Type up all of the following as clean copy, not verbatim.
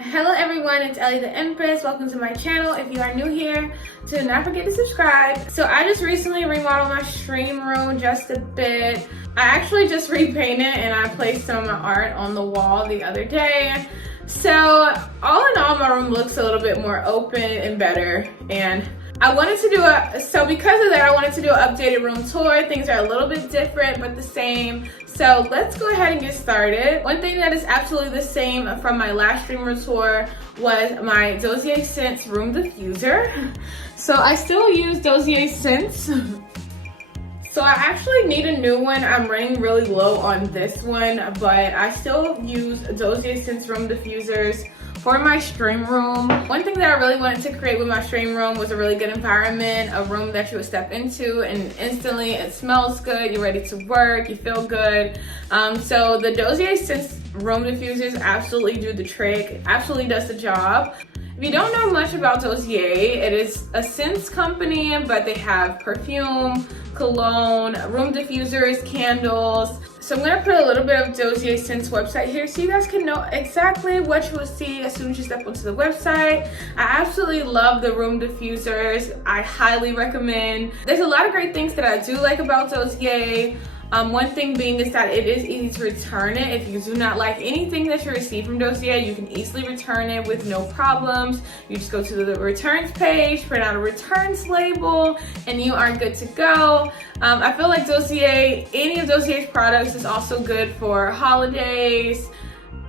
Hello everyone, it's Ellie the Empress. Welcome to my channel. If you are new here, do not forget to subscribe. So I just recently remodeled my stream room just a bit. I actually just repainted and I placed some of my art on the wall the other day. So all in all, my room looks a little bit more open and better. And I wanted to do because of that, I wanted to do an updated room tour. Things are a little bit different, but the same. So let's go ahead and get started. One thing that is absolutely the same from my last stream room tour was my Dossier scents room diffuser. So I still use Dossier scents. So I actually need a new one. I'm running really low on this one, but I still use Dossier scents room diffusers for my stream room. One thing that I really wanted to create with my stream room was a really good environment, a room that you would step into and instantly it smells good, you're ready to work, you feel good. So the Dossier scents room diffusers absolutely do the trick, it absolutely does the job. If you don't know much about Dossier, it is a scents company, but they have perfume, cologne, room diffusers, candles. So I'm gonna put a little bit of Dossier scents website here so you guys can know exactly what you will see as soon as you step onto the website. I absolutely love the room diffusers. I highly recommend. There's a lot of great things that I do like about Dossier. One thing being is that it is easy to return it. If you do not like anything that you receive from Dossier, you can easily return it with no problems. You just go to the returns page, print out a returns label, and you are good to go. I feel like Dossier, any of Dossier's products is also good for holidays,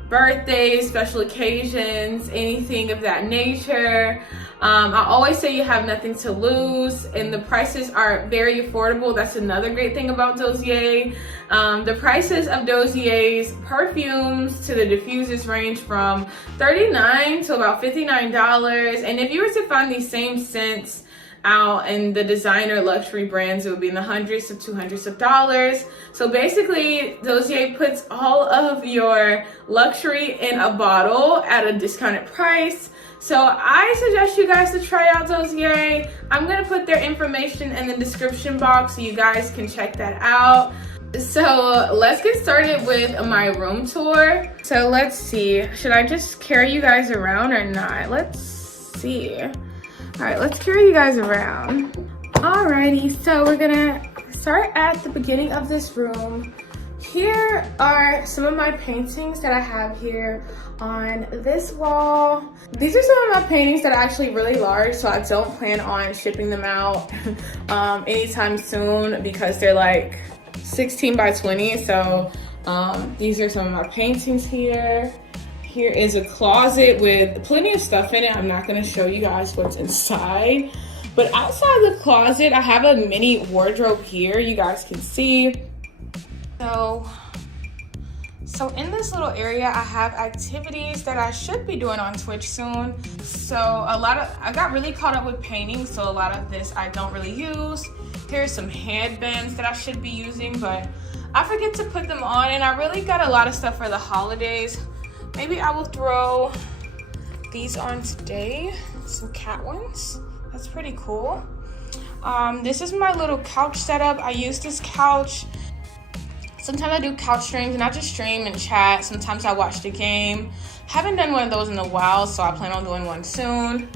birthdays, special occasions, anything of that nature. I always say you have nothing to lose, and the prices are very affordable. That's another great thing about Dossier. The prices of Dossier's perfumes to the diffusers range from $39 to about $59. And if you were to find these same scents out in the designer luxury brands, it would be in the hundreds to $200s of dollars. So basically, Dossier puts all of your luxury in a bottle at a discounted price. So I suggest you guys to try out Dossier. I'm gonna put their information in the description box so you guys can check that out. So let's get started with my room tour. So let's see, should I just carry you guys around or not? Let's see. All right, let's carry you guys around. Alrighty, so we're gonna start at the beginning of this room. Here are some of my paintings that I have here on this wall. These are some of my paintings that are actually really large, so I don't plan on shipping them out anytime soon because they're like 16 by 20. So these are some of my paintings here. Here is a closet with plenty of stuff in it. I'm not gonna show you guys what's inside. But outside the closet, I have a mini wardrobe here you guys can see. So in this little area, I have activities that I should be doing on Twitch soon. So I got really caught up with painting, so a lot of this I don't really use. Here's some headbands that I should be using, but I forget to put them on, and I really got a lot of stuff for the holidays. Maybe I will throw these on today, some cat ones. That's pretty cool. This is my little couch setup. I use this couch. Sometimes I do couch streams, and I just stream and chat. Sometimes I watch the game. Haven't done one of those in a while, so I plan on doing one soon.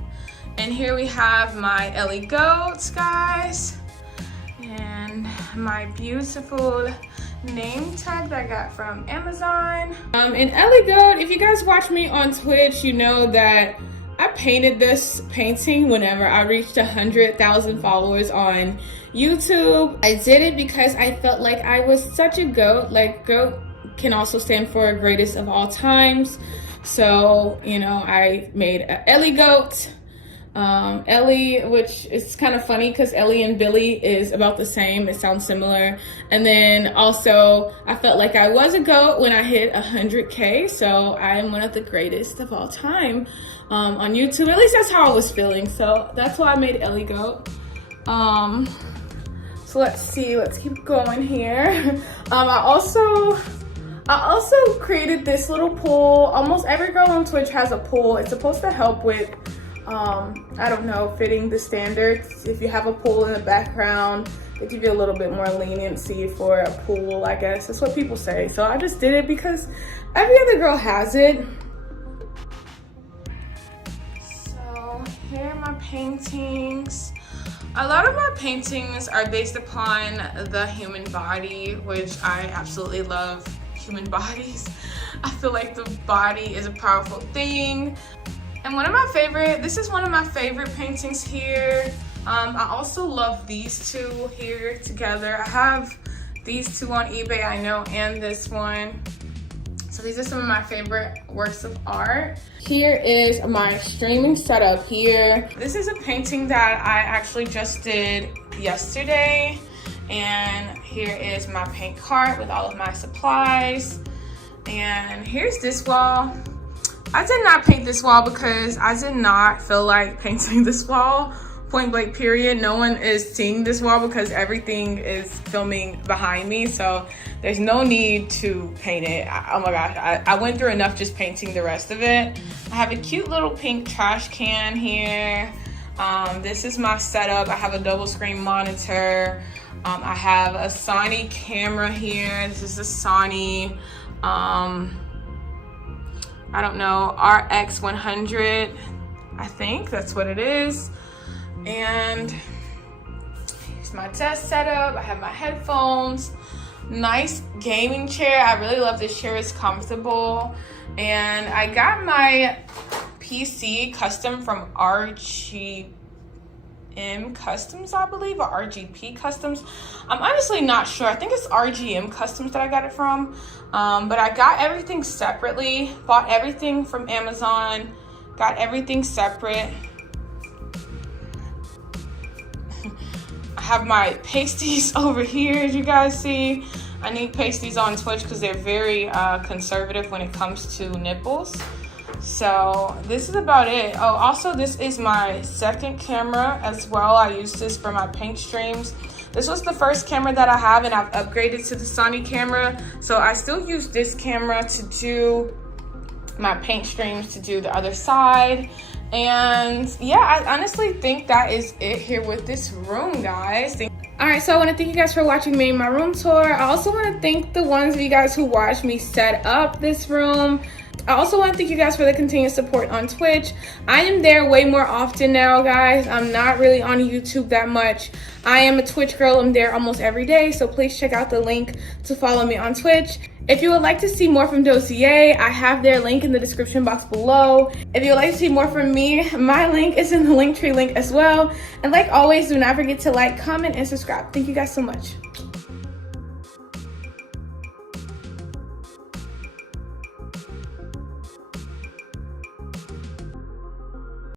And here we have my Ellie goats, guys. And my beautiful name tag that I got from Amazon. And Ellie goat, if you guys watch me on Twitch, you know that I painted this painting whenever I reached 100,000 followers on YouTube. I did it because I felt like I was such a goat. Like, goat can also stand for greatest of all times. So, you know, I made a Ellie goat. Ellie, which is kind of funny because Ellie and Billy is about the same. It sounds similar. And then also, I felt like I was a goat when I hit 100K. So I am one of the greatest of all time on YouTube. At least that's how I was feeling. So that's why I made Ellie goat. So let's see, let's keep going here. I also created this little pool. Almost every girl on Twitch has a pool. It's supposed to help with, I don't know, fitting the standards. If you have a pool in the background, they give you a little bit more leniency for a pool, I guess. That's what people say. So I just did it because every other girl has it. paintings. A lot of my paintings are based upon the human body, which I absolutely love human bodies. I feel like the body is a powerful thing. And this is one of my favorite paintings here. I also love these two here together. I have these two on eBay, I know, and this one. So these are some of my favorite works of art. Here is my streaming setup here. This is a painting that I actually just did yesterday. And here is my paint cart with all of my supplies. And here's this wall. I did not paint this wall because I did not feel like painting this wall. Point blank period. No one is seeing this wall because everything is filming behind me, so there's no need to paint it. Oh my gosh, I went through enough just painting the rest of it. I have a cute little pink trash can here. This is my setup. I have a double screen monitor. I have a Sony camera here. This is a Sony I don't know, RX 100, I think that's what it is. And here's my desk setup. I have my headphones, nice gaming chair. I really love this chair, it's comfortable. And I got my PC custom from RGM Customs, I believe, or RGP Customs. I'm honestly not sure. I think it's RGM Customs that I got it from. But I got everything separately, bought everything from Amazon, got everything separate. I have my pasties over here, as you guys see. I need pasties on Twitch because they're very conservative when it comes to nipples. So this is about it. Oh, also this is my second camera as well. I use this for my paint streams. This was the first camera that I have, and I've upgraded to the Sony camera. So I still use this camera to do my paint streams, to do the other side. And yeah, I honestly think that is it here with this room, guys. All right, so I want to thank you guys for watching me in my room tour. I also want to thank the ones of you guys who watched me set up this room. I also want to thank you guys for the continued support on Twitch. I am there way more often now, guys. I'm not really on YouTube that much. I am a Twitch girl. I'm there almost every day, so please check out the link to follow me on Twitch. If you would like to see more from Dossier, I have their link in the description box below. If you would like to see more from me, my link is in the Linktree link as well. And like always, do not forget to like, comment, and subscribe. Thank you guys so much.